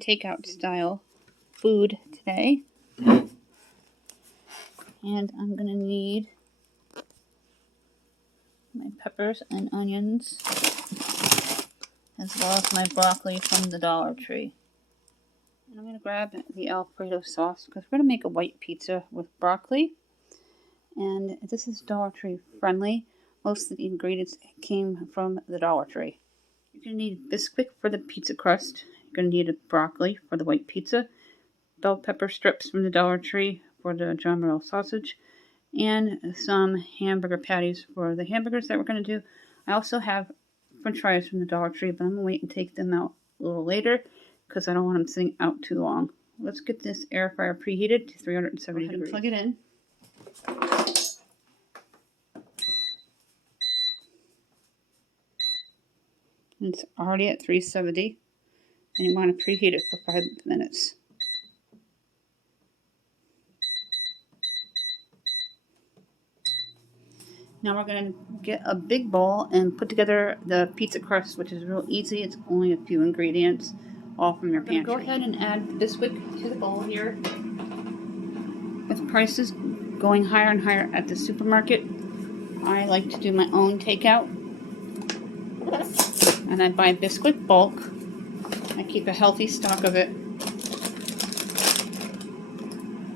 takeout style food today. And I'm going to need my peppers and onions, as well as my broccoli from the Dollar Tree. And I'm going to grab the Alfredo sauce because we're going to make a white pizza with broccoli. And this is Dollar Tree friendly. Most of the ingredients came from the Dollar Tree. You're going to need Bisquick for the pizza crust. You're going to need a broccoli for the white pizza, bell pepper strips from the Dollar Tree for the John Morrell sausage, and some hamburger patties for the hamburgers that we're going to do. I also have french fries from the Dollar Tree, but I'm going to wait and take them out a little later because I don't want them sitting out too long. Let's get this air fryer preheated to 370 degrees. And plug it in. It's already at 370, and you want to preheat it for 5 minutes. Now we're going to get a big bowl and put together the pizza crust, which is real easy. It's only a few ingredients, all from your pantry. Go ahead and add Bisquick to the bowl here. With prices going higher and higher at the supermarket, I like to do my own takeout. And I buy Bisquick bulk. I keep a healthy stock of it.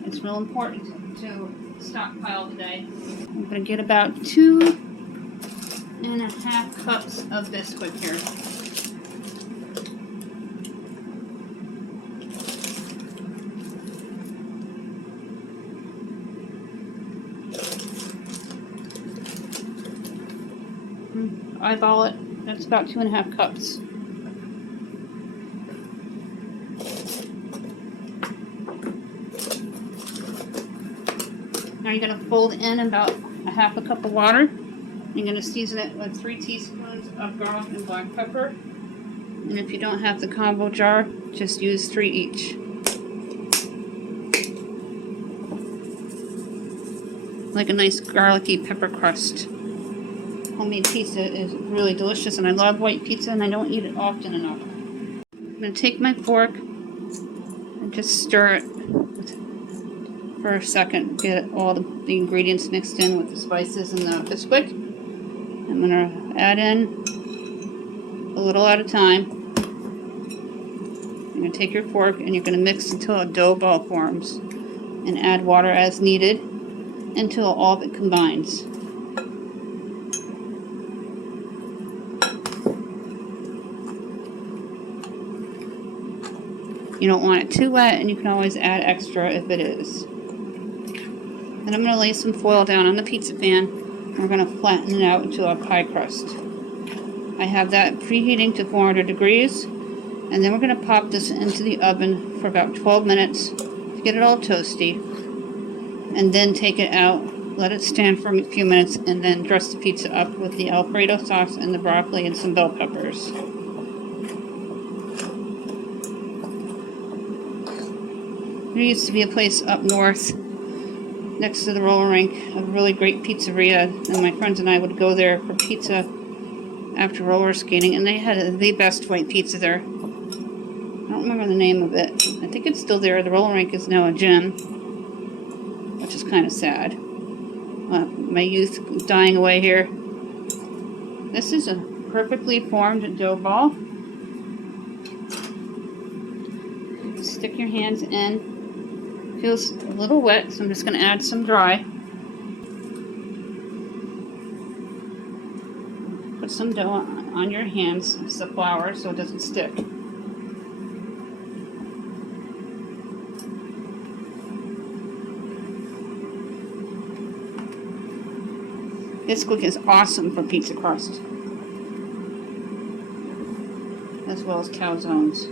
It's real important to stockpile today. I'm going to get about 2.5 cups of Bisquick here. Eyeball it. That's about 2.5 cups. Now you're going to fold in about 1/2 cup of water. You're going to season it with 3 teaspoons of garlic and black pepper. And if you don't have the combo jar, just use 3 each. Like a nice garlicky pepper crust. Homemade pizza is really delicious, and I love white pizza, and I don't eat it often enough. I'm going to take my fork and just stir it for a second. Get all the ingredients mixed in with the spices and the Bisquick. I'm going to add in a little at a time. You're going to take your fork and you're going to mix until a dough ball forms, and add water as needed until all of it combines. You don't want it too wet, and you can always add extra if it is. Then I'm going to lay some foil down on the pizza pan, and we're going to flatten it out into a pie crust. I have that preheating to 400 degrees, and then we're going to pop this into the oven for about 12 minutes to get it all toasty, and then take it out, let it stand for a few minutes, and then dress the pizza up with the Alfredo sauce and the broccoli and some bell peppers. There used to be a place up north next to the roller rink, a really great pizzeria, and my friends and I would go there for pizza after roller skating, and they had the best white pizza there. I don't remember the name of it. I think it's still there. The roller rink is now a gym, which is kind of sad. My youth dying away here. This is a perfectly formed dough ball. Stick your hands in. Feels a little wet, so I'm just going to add some dry. Put some dough on your hands. It's the flour so it doesn't stick. Bisquick is awesome for pizza crust, as well as calzones.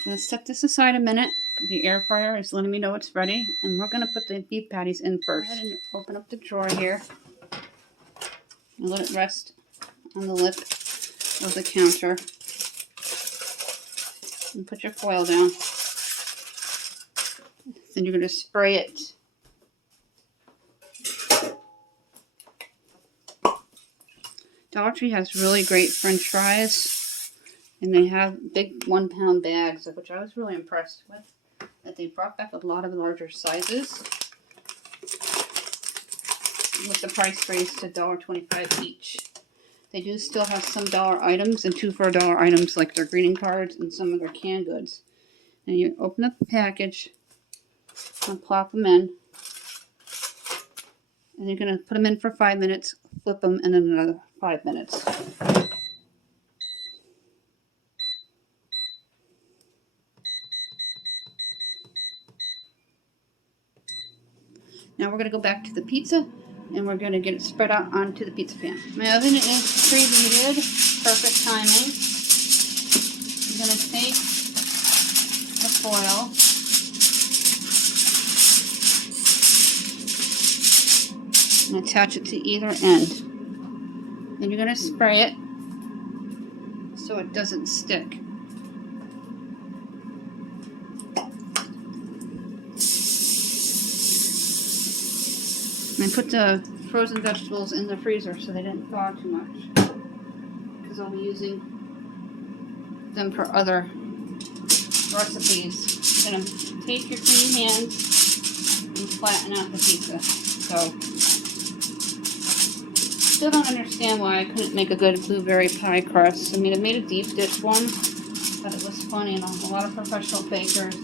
I'm going to set this aside a minute. The air fryer is letting me know it's ready, and we're going to put the beef patties in first. Go ahead and open up the drawer here and let it rest on the lip of the counter. And put your foil down. Then you're going to spray it Dollar Tree has really great French fries, and they have big 1-pound bags, which I was really impressed with. That they brought back a lot of larger sizes, with the price raised to $1.25 each. They do still have some dollar items and 2 for $1 items like their greeting cards and some of their canned goods. And you open up the package and plop them in. And you're going to put them in for 5 minutes, flip them, and then another 5 minutes. Now we're going to go back to the pizza, and we're going to get it spread out onto the pizza pan. My oven is preheated, perfect timing. I'm going to take the foil and attach it to either end. Then you're going to spray it so it doesn't stick. And I put the frozen vegetables in the freezer so they didn't thaw too much, because I'll be using them for other recipes. You're going to take your clean hands and flatten out the pizza. So, still don't understand why I couldn't make a good blueberry pie crust. I mean, I made a deep dish one, but it was funny, and a lot of professional bakers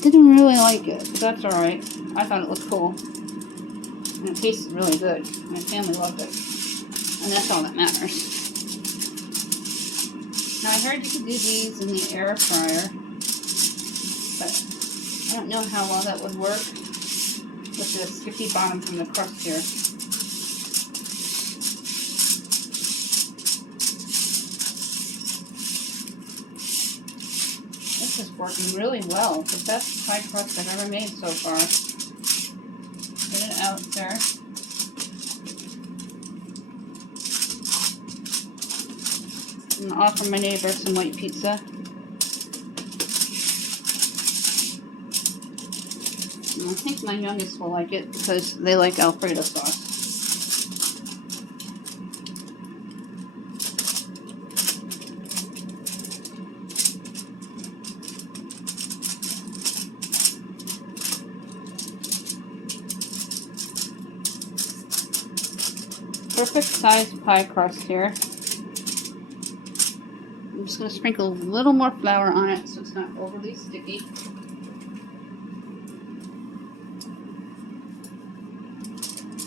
didn't really like it, but that's alright. I thought it looked cool. And it tasted really good. My family loved it. And that's all that matters. Now I heard you could do these in the air fryer, but I don't know how well that would work with the sticky bottom from the crust here. This is working really well. It's the best pie crust I've ever made so far. Get it out there. I'm going to offer my neighbor some white pizza. And I think my youngest will like it because they like Alfredo sauce. Perfect sized pie crust here. I'm just going to sprinkle a little more flour on it so it's not overly sticky.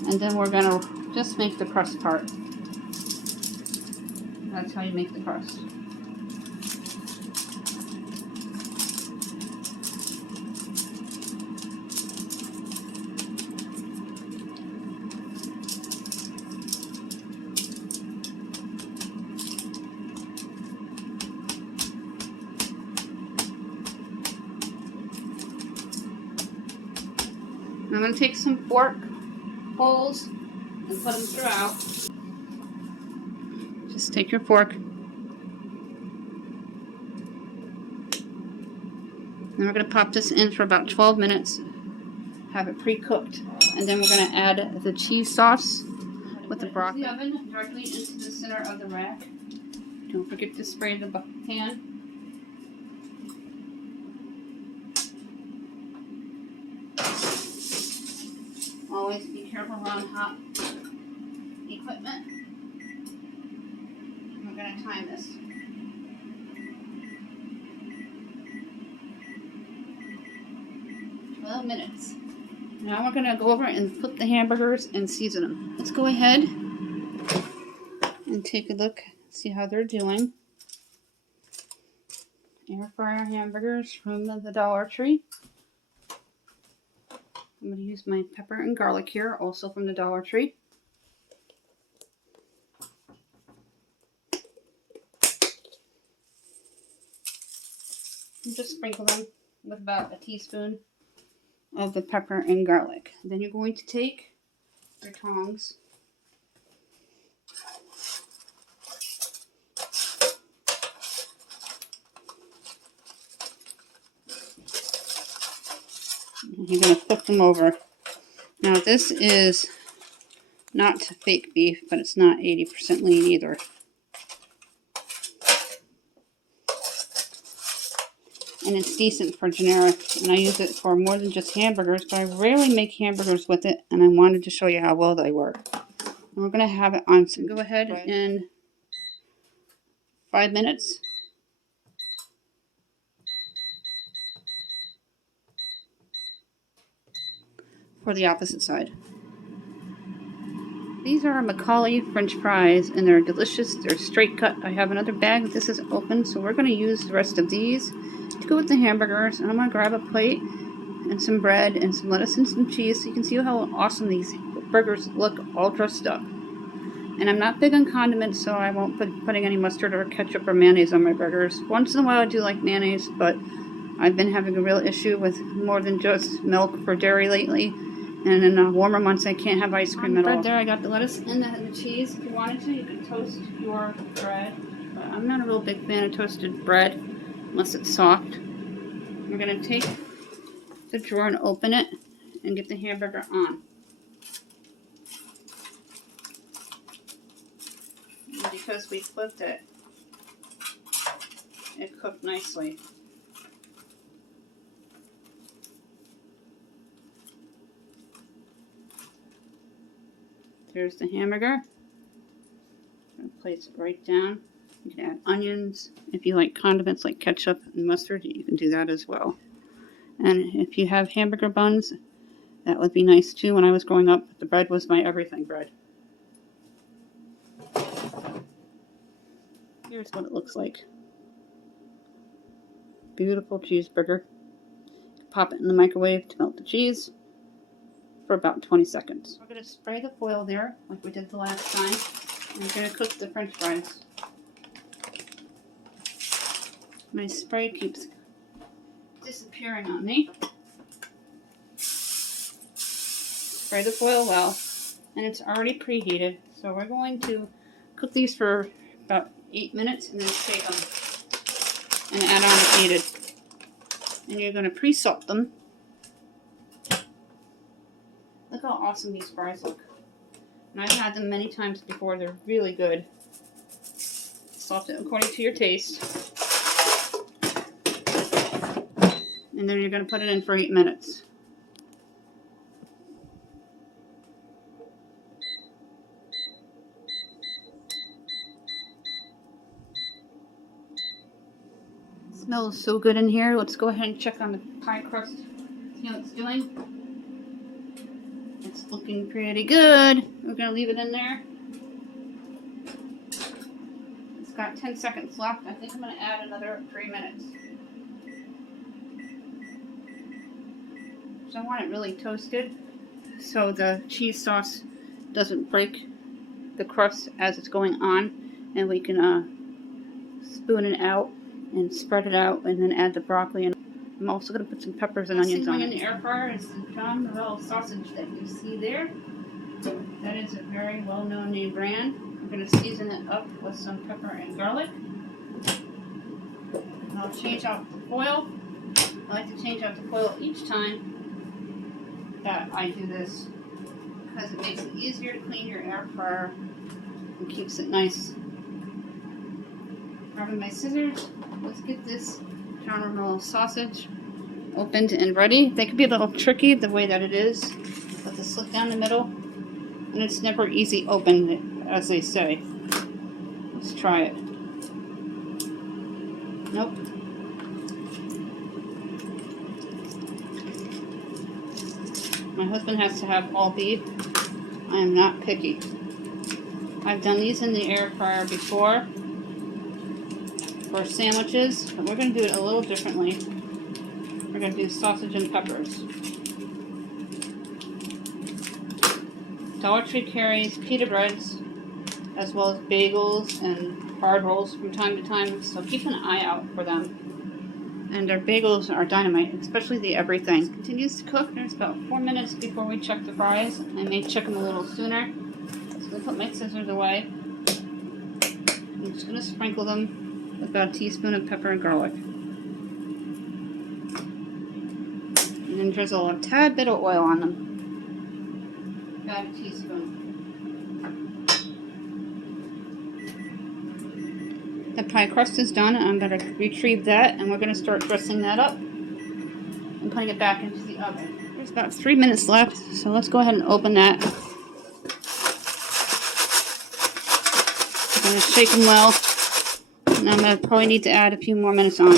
And then we're going to just make the crust part. That's how you make the crust. I'm going to take some fork holes and put them throughout. Just take your fork. Then we're going to pop this in for about 12 minutes. Have it pre-cooked. And then we're going to add the cheese sauce with the broccoli. The oven directly into the center of the rack. Don't forget to spray the pan. Always be careful around hot equipment. We're going to time this. Minutes. Now we're going to go over and put the hamburgers and season them. Let's go ahead and take a look, see how they're doing. Air fryer hamburgers from the Dollar Tree. I'm going to use my pepper and garlic here, also from the Dollar Tree. And just sprinkle them with about a teaspoon of the pepper and garlic. Then you're going to take your tongs and you're going to flip them over. Now this is not fake beef, but it's not 80% lean either. And it's decent for generic, and I use it for more than just hamburgers, but I rarely make hamburgers with it, and I wanted to show you how well they work. And we're going to have it on some, go ahead in 5 minutes. For the opposite side. These are Macaulay French fries, and they're delicious. They're straight cut. I have another bag, but this is open, so we're going to use the rest of these to go with the hamburgers. And I'm going to grab a plate and some bread and some lettuce and some cheese so you can see how awesome these burgers look all dressed up. And I'm not big on condiments, so I won't be putting any mustard or ketchup or mayonnaise on my burgers. Once in a while I do like mayonnaise, but I've been having a real issue with more than just milk for dairy lately. And in the warmer months, I can't have ice cream at all. There, I got the lettuce and the cheese. If you wanted to, you could toast your bread. But I'm not a real big fan of toasted bread, unless it's soft. We're going to take the drawer and open it and get the hamburger on. And because we flipped it, it cooked nicely. Here's the hamburger. I'm going to place it right down. You can add onions. If you like condiments like ketchup and mustard, you can do that as well. And if you have hamburger buns, that would be nice too. When I was growing up, the bread was my everything bread. Here's what it looks like. Beautiful cheeseburger. Pop it in the microwave to melt the cheese for about 20 seconds. We're going to spray the foil there like we did the last time. And we're going to cook the french fries. My spray keeps disappearing on me. Spray the foil well, and it's already preheated. So we're going to cook these for about 8 minutes and then shake them and add on if needed. And you're going to pre-salt them. Look how awesome these fries look. And I've had them many times before. They're really good. Salt it according to your taste. And then you're going to put it in for 8 minutes. It smells so good in here. Let's go ahead and check on the pie crust. See how it's doing. It's looking pretty good. We're going to leave it in there. It's got 10 seconds left. I think I'm going to add another 3 minutes. So I want it really toasted so the cheese sauce doesn't break the crust as it's going on. And we can spoon it out and spread it out and then add the broccoli. And I'm also going to put some peppers and onions on it. In the air fryer is the John Morel sausage that you see there. That is a very well-known name brand. I'm going to season it up with some pepper and garlic. And I'll change out the foil. I like to change out the foil each time that I do this because it makes it easier to clean your air fryer and keeps it nice. Grabbing my scissors, let's get this John Morel sausage opened and ready. They can be a little tricky the way that it is, but the slit down the middle, and it's never easy open, as they say. Let's try it. Nope. My husband has to have all beef. I am not picky. I've done these in the air fryer before for sandwiches, but we're going to do it a little differently. We're going to do sausage and peppers. Dollar Tree carries pita breads, as well as bagels and hard rolls from time to time, so keep an eye out for them. And our bagels are dynamite, especially the everything. It continues to cook. There's about 4 minutes before we check the fries. I may check them a little sooner. So I'm going to put my scissors away. I'm just going to sprinkle them with about a teaspoon of pepper and garlic. And then drizzle a tad bit of oil on them. About a teaspoon. The pie crust is done. I'm going to retrieve that and we're going to start dressing that up and putting it back into the oven. There's about 3 minutes left, so let's go ahead and open that. I'm going to shake them well, and I'm going to probably need to add a few more minutes on.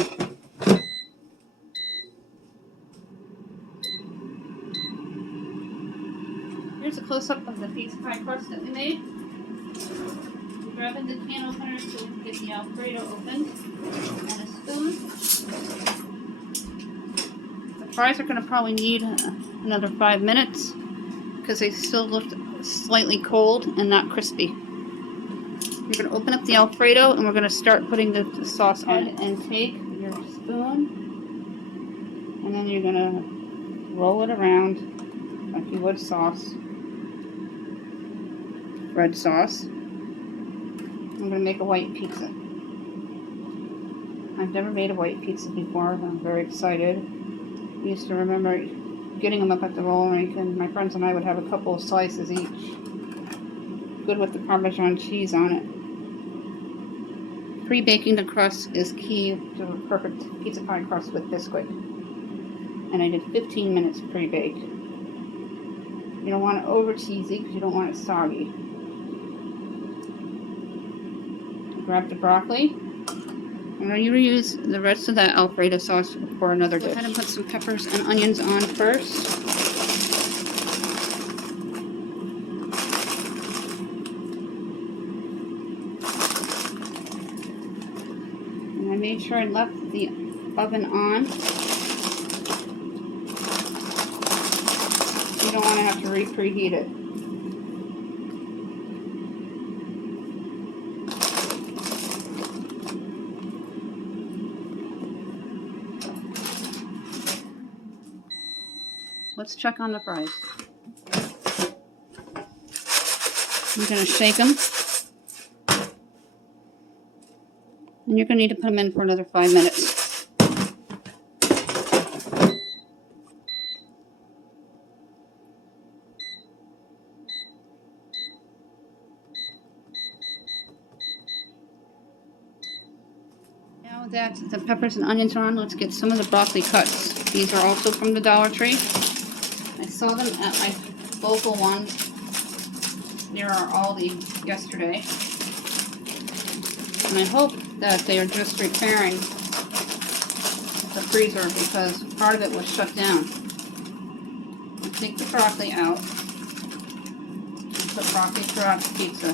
Here's a close-up of the pizza pie crust that we made. We're grabbing the can opener so we can get the Alfredo opened, and a spoon. The fries are going to probably need another 5 minutes because they still look slightly cold and not crispy. You're going to open up the Alfredo and we're going to start putting the sauce on it. And take your spoon and then you're going to roll it around like you would sauce. Red sauce. I'm going to make a white pizza. I've never made a white pizza before. I'm very excited. I used to remember getting them up at the roll rink, and my friends and I would have a couple of slices each. Good with the Parmesan cheese on it. Pre-baking the crust is key to a perfect pizza pie crust with Bisquick. And I did 15 minutes pre-bake. You don't want it over cheesy because you don't want it soggy. Grab the broccoli. I'm going to reuse the rest of that Alfredo sauce for another dish. Go ahead and put some peppers and onions on first. And I made sure I left the oven on. You don't want to have to preheat it. Let's check on the fries. I'm going to shake them. And you're going to need to put them in for another 5 minutes. Now that the peppers and onions are on, let's get some of the broccoli cuts. These are also from the Dollar Tree. I saw them at my local one near our Aldi yesterday. And I hope that they are just repairing the freezer because part of it was shut down. I'll take the broccoli out and put broccoli throughout the pizza.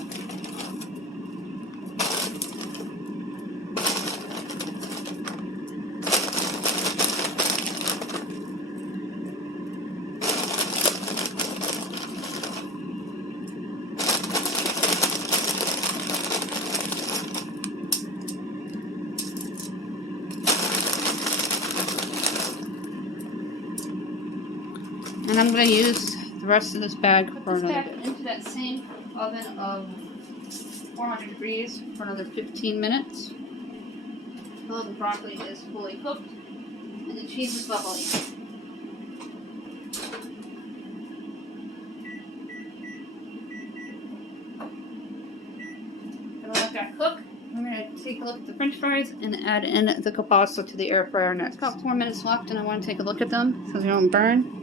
And I'm going to use the rest of this bag for another bit. Into that same oven of 400 degrees for another 15 minutes. Until the broccoli is fully cooked and the cheese is lovely. Gonna let that cook. I'm going to take a look at the french fries and add in the kielbasa to the air fryer next. About 4 minutes left and I want to take a look at them so they don't burn.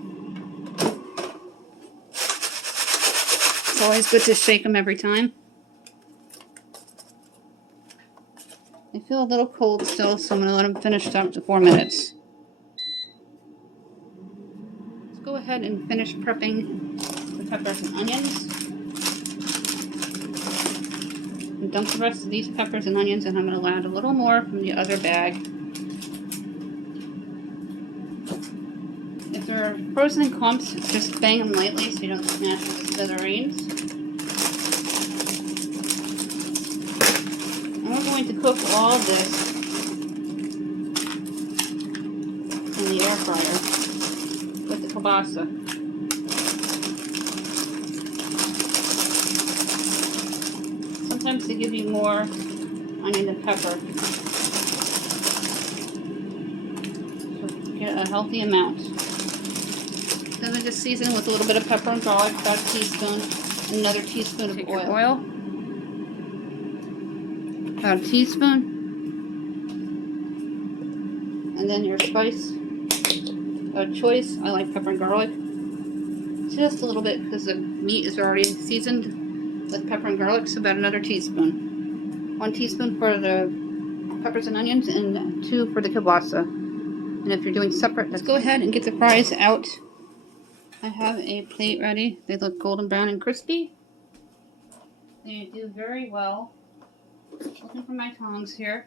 It's always good to shake them every time. They feel a little cold still, so I'm going to let them finish up to 4 minutes. Let's go ahead and finish prepping the peppers and onions. And dump the rest of these peppers and onions, and I'm going to add a little more from the other bag. If there are frozen in clumps, just bang them lightly so you don't smash them to smithereens. And we're going to cook all of this in the air fryer with the kielbasa. Sometimes they give you more onion and pepper. So get a healthy amount. Then I just season with a little bit of pepper and garlic, about a teaspoon, and another teaspoon of oil. About a teaspoon. then your spice of choice. I like pepper and garlic. Just a little bit because the meat is already seasoned with pepper and garlic, so about another teaspoon. 1 teaspoon for the peppers and onions and 2 for the kielbasa. And if you're doing separate, let's go ahead and get the fries out. I have a plate ready. They look golden brown and crispy. They do very well. Looking for my tongs here.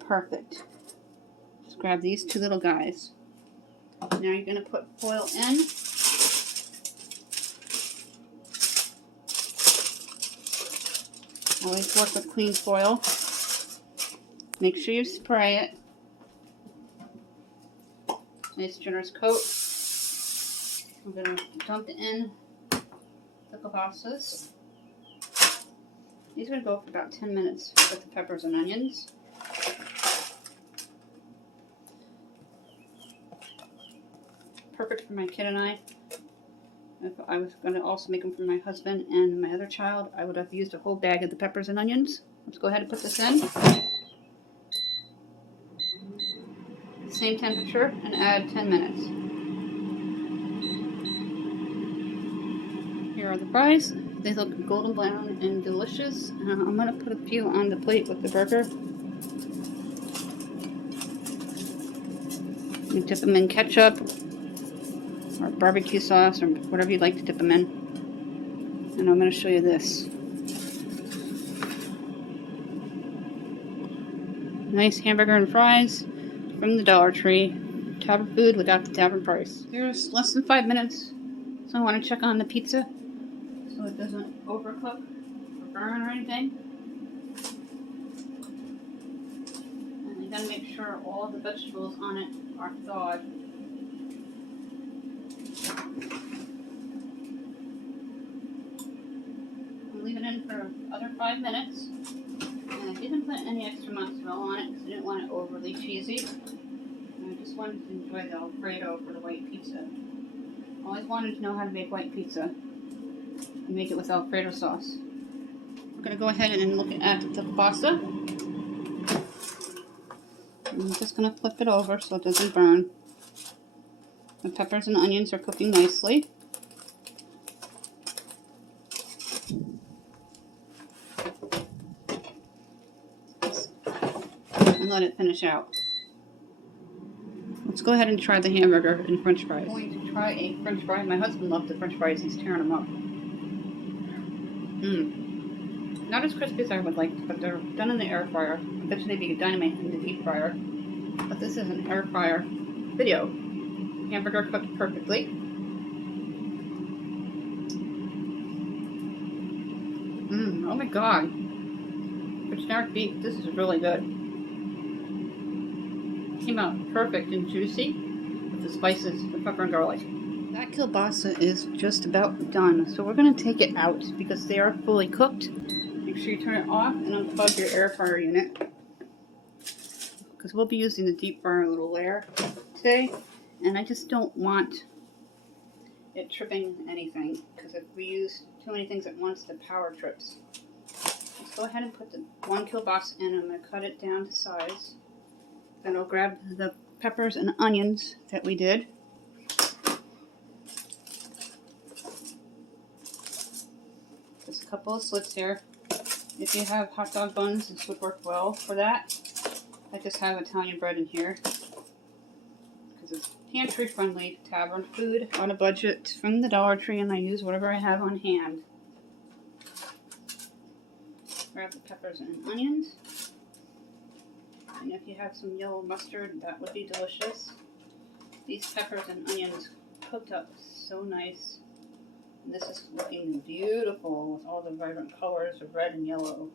Perfect. Just grab these 2 little guys. Now you're going to put foil in. Always work with clean foil. Make sure you spray it. Nice generous coat. I'm going to dump in the kielbasas. These are going to go for about 10 minutes with the peppers and onions. Perfect for my kid and I. If I was going to also make them for my husband and my other child, I would have used a whole bag of the peppers and onions. Let's go ahead and put this in. Same temperature and add 10 minutes. Here are the fries. They look golden brown and delicious. I'm going to put a few on the plate with the burger. You dip them in ketchup or barbecue sauce or whatever you'd like to dip them in. And I'm going to show you this. Nice hamburger and fries from the Dollar Tree. Tavern food without the tavern price. Here's less than 5 minutes. So I want to check on the pizza so it doesn't overcook or burn or anything. And you gotta make sure all the vegetables on it are thawed. I'll leave it in for another 5 minutes. And I didn't put any extra mozzarella on it because I didn't want it overly cheesy. And I just wanted to enjoy the Alfredo for the white pizza. I always wanted to know how to make white pizza and make it with Alfredo sauce. We're going to go ahead and look at the pasta. I'm just going to flip it over so it doesn't burn. The peppers and onions are cooking nicely. And let it finish out. Let's go ahead and try the hamburger and french fries. I'm going to try a french fry. My husband loves the french fries. He's tearing them up. Not as crispy as I would like, but they're done in the air fryer. I bet you they'd be dynamite in the deep fryer. But this is an air fryer video. Hamburger cooked perfectly. Oh my god. For generic beef, this is really good. Came out perfect and juicy with the spices, the pepper and garlic. That kielbasa is just about done, so we're going to take it out because they are fully cooked. Make sure you turn it off and unplug your air fryer unit because we'll be using the deep fryer little layer today, and I just don't want it tripping anything because if we use too many things at once, the power trips. Let's go ahead and put the 1 kielbasa in. I'm going to cut it down to size. Then I'll grab the peppers and onions that we did. Just a couple of slits here. If you have hot dog buns, this would work well for that. I just have Italian bread in here because it's pantry friendly tavern food on a budget from the Dollar Tree, and I use whatever I have on hand. Grab the peppers and onions. And if you have some yellow mustard, that would be delicious. These peppers and onions cooked up so nice. And this is looking beautiful with all the vibrant colors of red and yellow.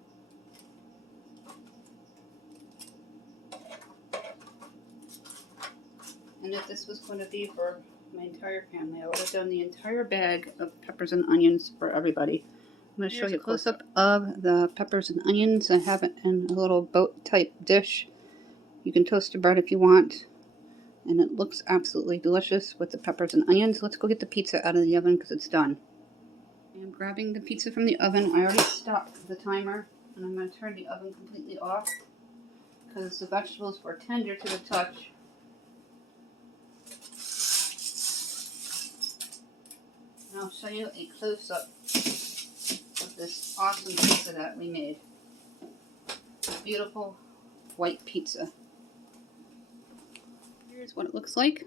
And if this was going to be for my entire family, I would have done the entire bag of peppers and onions for everybody. I'm going to show you a close-up of the peppers and onions. I have it in a little boat-type dish. You can toast your bread if you want. And it looks absolutely delicious with the peppers and onions. Let's go get the pizza out of the oven because it's done. I am grabbing the pizza from the oven. I already stopped the timer, and I'm going to turn the oven completely off because the vegetables were tender to the touch. And I'll show you a close-up of this awesome pizza that we made. A beautiful white pizza. Here's what it looks like.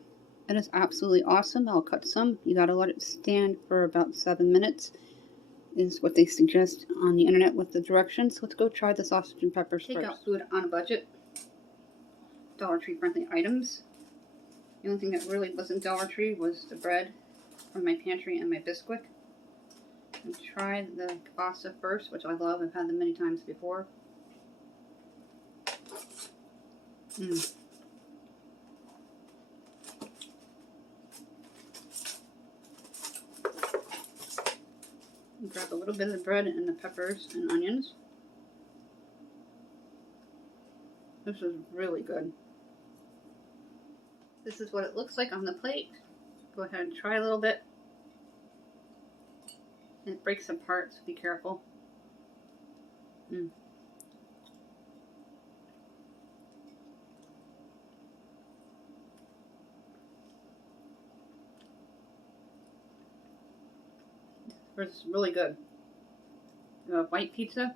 It is absolutely awesome. I'll cut some. You gotta let it stand for about 7 minutes, is what they suggest on the internet with the directions. Let's go try the sausage and peppers first. Takeout food on a budget. Dollar Tree friendly items. The only thing that really wasn't Dollar Tree was the bread from my pantry and my Bisquick. I'll try the pasta first, which I love. I've had them many times before. Grab a little bit of the bread and the peppers and onions. This is really good. This is what it looks like on the plate. Go ahead and try a little bit. It breaks apart, so be careful. It's really good. The white pizza,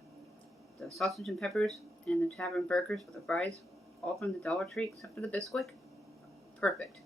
the sausage and peppers, and the Tavern burgers with the fries, all from the Dollar Tree except for the Bisquick. Perfect.